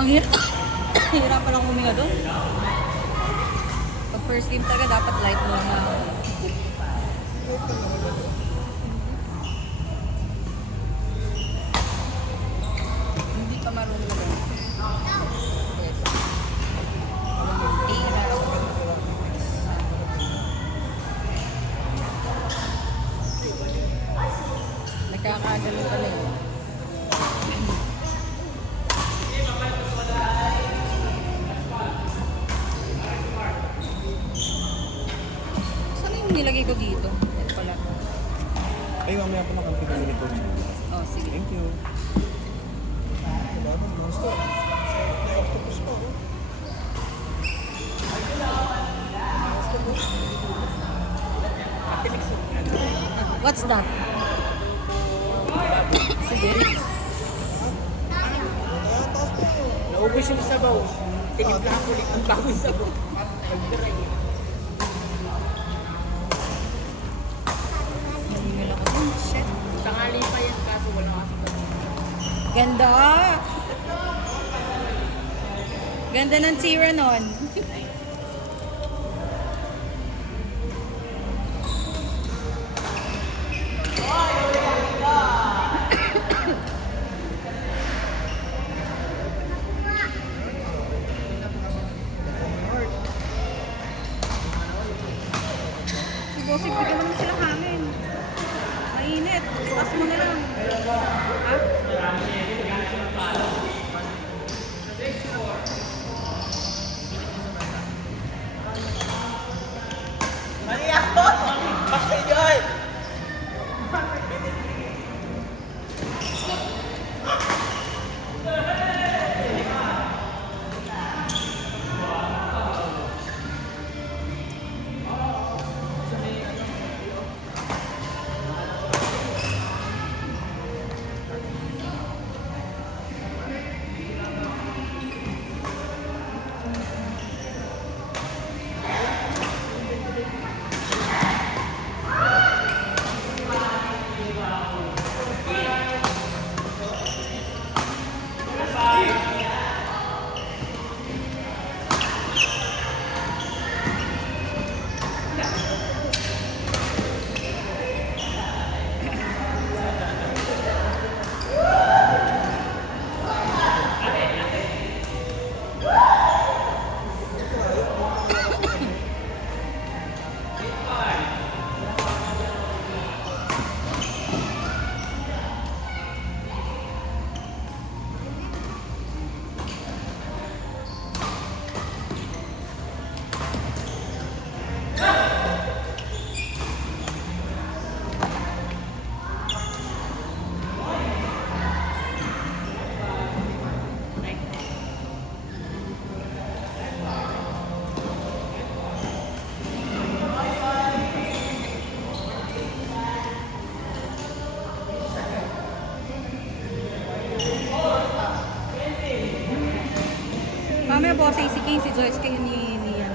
Ang hirap. Hirapan lang huminga doon. Pag first game talaga, dapat light muna. Hindi pa marunong na doon. Yes. Hirap. Nagkakagano pala yun. Saan yung nilagay ko dito? Ito pala. Ay, mamaya po nakampi kami ni Coach. Oh, sige. Thank you. Wala nang gusto. May octopus pa. What's that? Sige. Naubos yung sabaw. Tinimpla ko ulit ang bagong sabaw. Pag-dry. Nanimil ako dun. Shit. Tangali pa yan kaso wala kasi. Ganda! Ganda ng tira nun. Si Bossy, bigyan mo naman sila kanin. Mainit. Itas mo na lang. Ha? Mali ako! Bakit yun? Mamaya Bossy, si King, si Joyce kayo ni yan.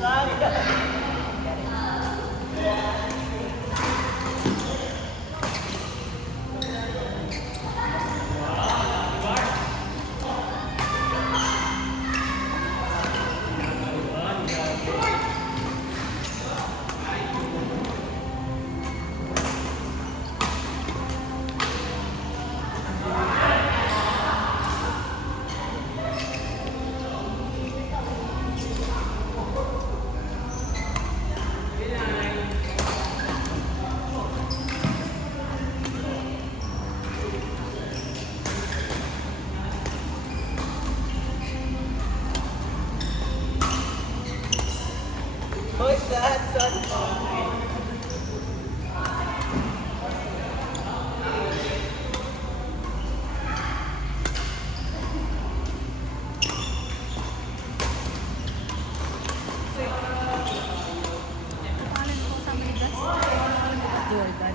Sorry. Jordan.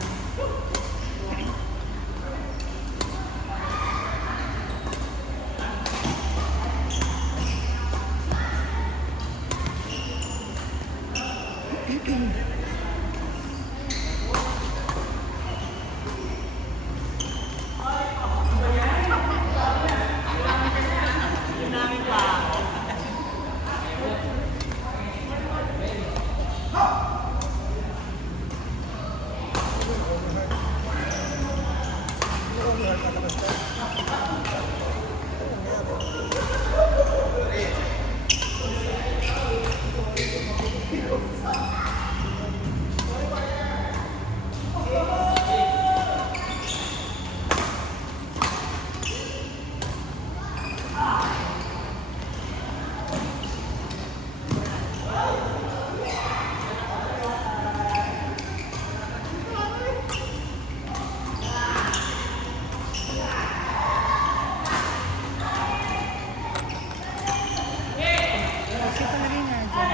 Kasi talaga yung nandiyan.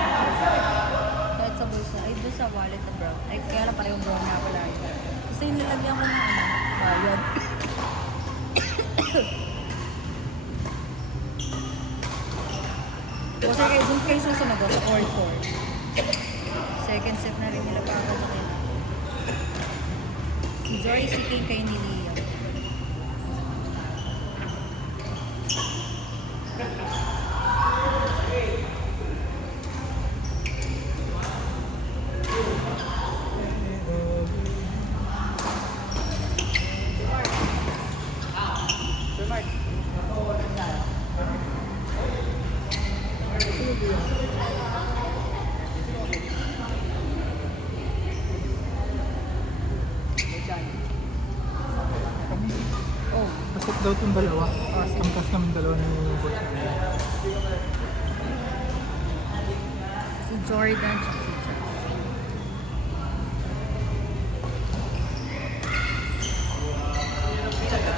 Kahit sa bulsa. Ay, doon sa wallet na brown. Ay, kaya na parehong brown nga pala yun. Kasi yung nilagyan ko ng bayad. Kasi kayo, doon kayo susunod sa court 4. Second set na rin nila para sa kanila. Si Joy, si King, kayo ni Liam. Oh, Pasok daw itong dalawa. Angkas naman dalawa ng boss. si Jordan at si Chuck.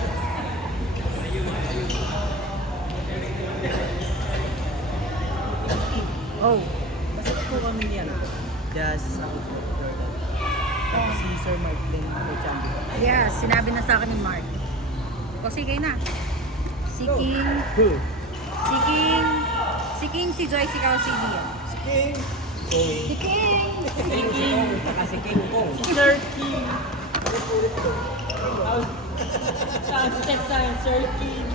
Oh, Basta po kami niyan. Just si Sir Martin may champion. yeah, sinabi na sa akin ni Mark. O sige na. Si King, si King, si King, si Joy, si Carl, si Liam. King! Si King! Si King, saka si King Kong. Sir King. Sunset sign, Sir King.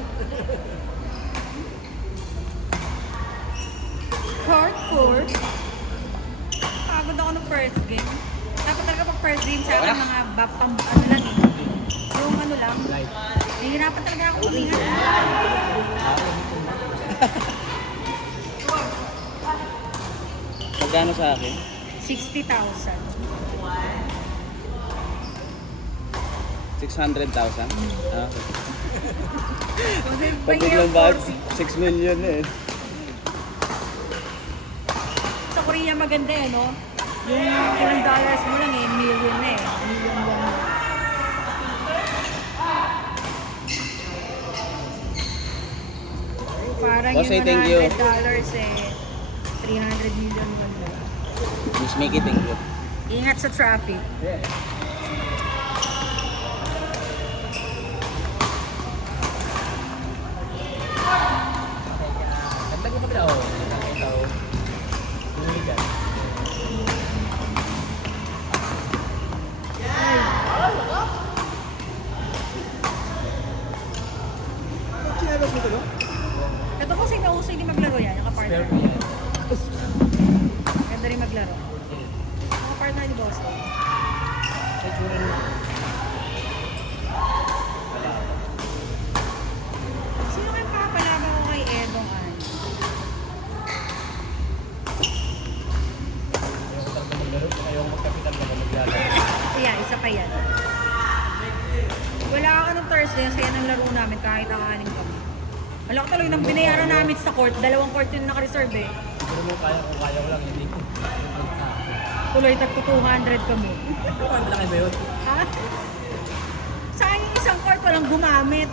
Court 4. Pagod ako ng first game. Dapat talaga pag first game sa akin, mga bapang ano lang eh. Yung ano lang. Nahihirapan talaga ako umingat. Magkano sa akin? 60,000. 600,000? Ah, okay. Pag Pag biglang bag, 6 million eh. Sa Korea maganda eh, no? Yung ilang dollars mo lang eh, million na eh. Million lang. Parang Boss, yung thank you. $100 eh, 300 million lang. Miss Mickey, thank you. Ingat sa traffic. Nagtag mo pa daw. Ito. Bumili dyan. Chinabas mo ito, no? Ito kasi nauso hindi maglaro yan, naka-partner. Spare mo yan. Ganda rin maglaro. Naka-partner ni Boston. Securing mo. Sino kayong papalaban ko kay Edong An? Ayaw ko talaga maglaro. Ayaw ko magkapital na maglalaro. Kaya, isa pa yan. Wala ako nung Thursday, saya ng laro namin kahit akaling kami. Wala ko tuloy nang binayaran namin sa court. 2 court yung naka-reserve eh. Siguro mo kaya kung kaya ko lang. Hindi ko. Tuloy tagto 200 kami. Ano malaki ba yun? Ha? Saan yung isang court walang gumamit?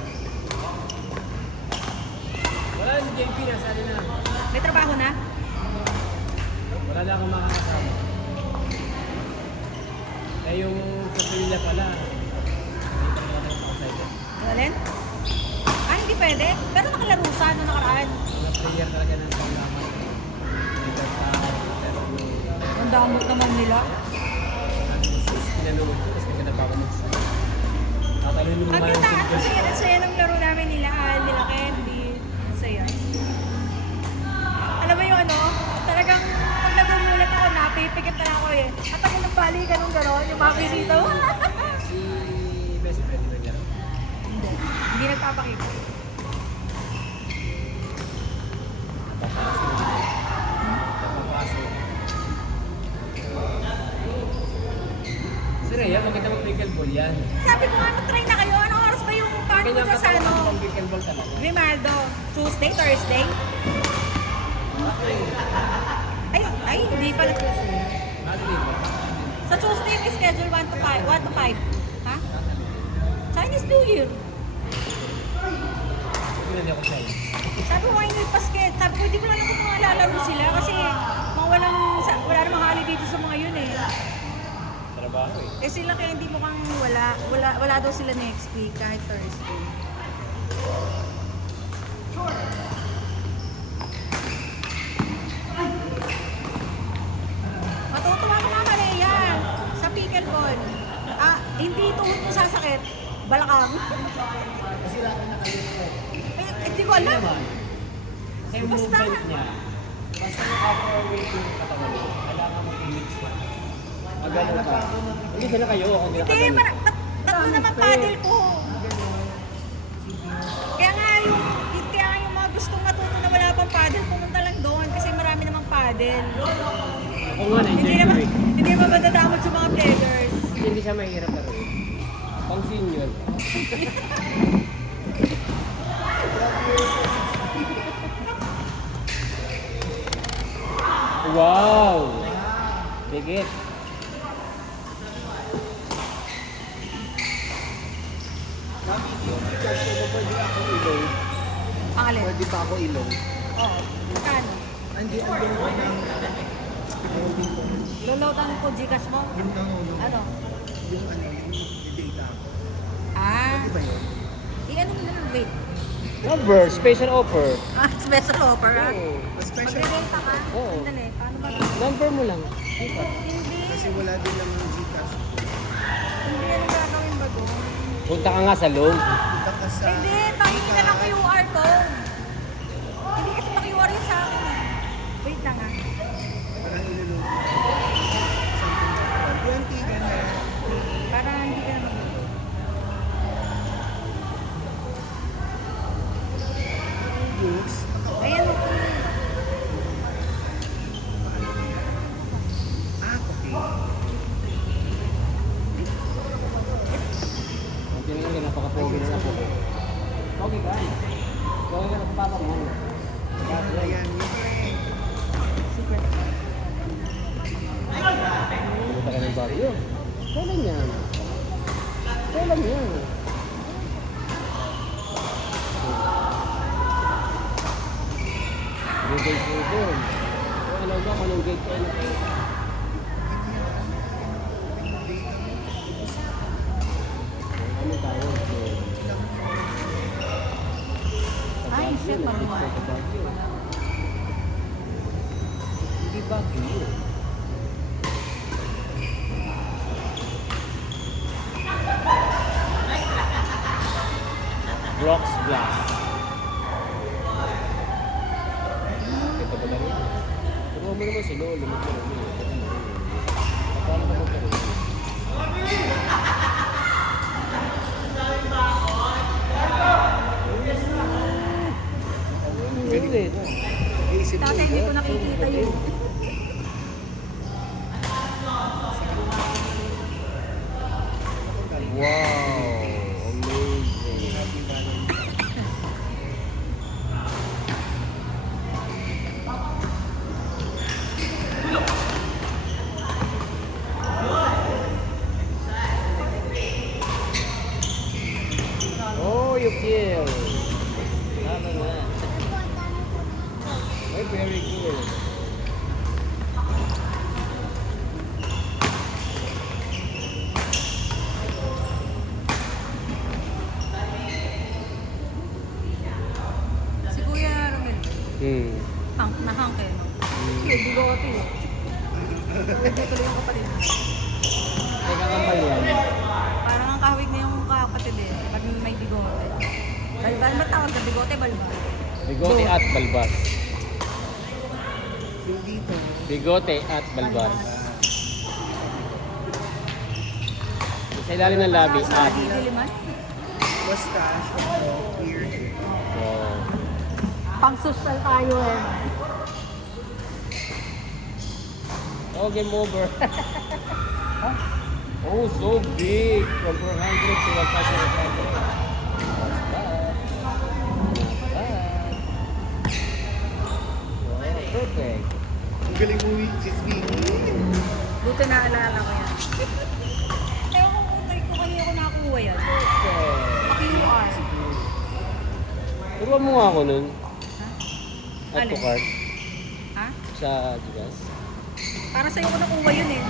Wala si JP na. Sali na. May trabaho na? Wala na akong makakasama. Eh yung nila pala. Alin? Ah, hindi pwede. Pero nakalaro sa ano nakaraan. Mga player talaga ng panglaman. Ang damot naman nila. Pinanood ko kasi nagpapanood sa tatalon yung Ang mga ganda at ang saya ng laro namin nila. Nila Candy. Ang saya. Alam mo yung ano? Talagang pag nagumulat ako, napipikit na ako eh. At ako nagbali ganun-ganon, yung mga bisita. si best friend ni Bagero. Hindi. Hindi nagpapakita. Napapasok. Si Rhea, maganda mag-pickleball yan. Sabi ko nga, mag-try na kayo. Anong oras ba yung party Ganyan ko ka sa ano? mag-pickleball talaga. Grimaldo. Tuesday, Thursday? Ay, hindi pala Tuesday. Sa Tuesday, may schedule 1 to 5. 1 to 5. Ha? Chinese New Year. Hindi ako sa'yo. Sabi ko, why not basket? Sabi ko, hindi ko lang naman mga lalaro sila kasi wala namang holiday dito sa mga yun eh. Trabaho eh. Eh sila kaya hindi mukhang wala daw sila next week kahit Thursday. Matutuwa ka nga yan sa pickleball. Ah, hindi tuhod mo sasakit. Balakang. Kasi lahat na kayo po. Eh, hindi ko alam. Kasi yung Basta. movement niya, basta yung upper weight yung katawan mo, kailangan mo i-mix siya. Magano ka. Hindi sila kayo, ako nila Hindi, kagano. tatlo naman paddle ko. Kaya nga yung mga gustong matuto na wala pang paddle, pumunta lang doon kasi marami namang paddle. Ako nga, Hindi na-enjoy ko naman, eh. hindi naman madadamot sa mga players. Kasi hindi siya mahirap na rin. Pang senior. Wow! Bigit. Kasi mo pwede ako ilaw. Ang alin? Pwede pa ako ilaw. Oo. Kano? Hindi, ang gawin ko ng Loloadan ko Gcash mo? yung Ano? yung i-data ako. Ah. Di ba yun? I-ano mo na lang, wait. Number, special offer. Ah, special offer ah. Oo. Special. Magre-renta ka? Oo. Sandali, paano ba? Number mo lang. Hindi. Kasi wala din lang ng Gcash. Hindi ano gagawin ba doon? Punta ka nga sa loob. Punta ka sa... Hindi, pangingin na lang QR code. Hindi kasi pa-QR yun sa akin eh. Wait lang ah. Parang ilulog. Something like that. Yung tigan na Para hindi ka na mag-load. books. Ayan o. Ah, okay. Hindi na lang, napaka-pogi na ako. Pogi ka. Pogi ka, nagpapa mo. Ayan, Super. Pumunta ka ng Baguio. Kailan yan? Kailan yan? Yung gate ko doon. So, alam mo kung anong gate ko ano kayo. Anong tawag ko? Ay, shit, maluwag. Sa Baguio. Hindi Baguio. Brooks Blast. Kita ba lang yan? Pero mo naman si Lolo, magkaroon mo yun. Paano ka magkaroon? Ulit. Isip mo. Dati hindi ko nakikita yun. Wow! Amazing. Nahang kayo. May bigote eh. Pwede tuloy yung kapatid. Teka kambal yan. Parang ang kahawig na yung kapatid eh. Pag may bigote. Balbal, ba't tawag na bigote? Balbal. Bigote at balbas. Yung dito, Bigote at balbas. Sa ilalim ng labi at. Diliman? mustache, beard. Wow. Pang social tayo eh. Oh, game over. Oh, so big. From 400 to 1,500. Not bad. Not bad. Wow, perfect. Ang galing mo si Speedy. Buti naalala ko yan. Ewan ko kung ko kanina ko nakakuha yan. Okay. Pa-QR. Turuan mo nga ako nun. Ha? Add to Alin? cart Ha? sa Gigas. Para sa'yo ko nakuha yun eh.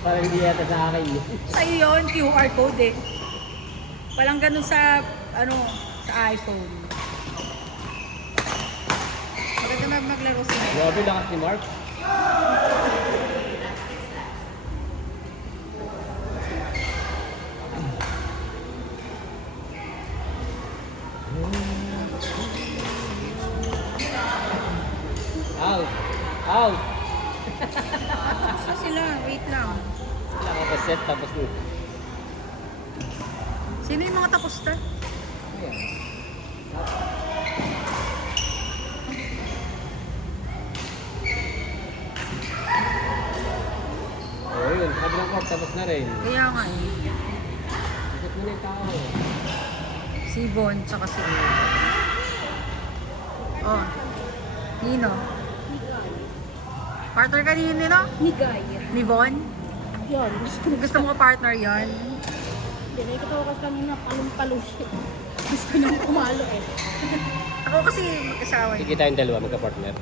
Para hindi yata sa akin yun. Sa'yo yun, QR code eh. Walang ganun sa, sa iPhone. Maganda maglaro sila. Grabe lakas ni Mark. Out! Out! Saan sila? Wait lang. Wala ka pa set tapos nun. Sino yung mga tapos na? Ayan. Oh, yun. Sabi ng court, tapos na rin. Kaya nga eh. Ikot mo na yung tao. Si Von, tsaka si Oh. Nino. Partner ka ni Nino? Ni Guy. Ni Von? Yun. Gusto mo partner yon? Hindi, nakikita ko kasi kanina palong-palo siya. Gusto niya kumalo eh. Ako kasi mag-asawa. Sige tayong dalawa, magka-partner.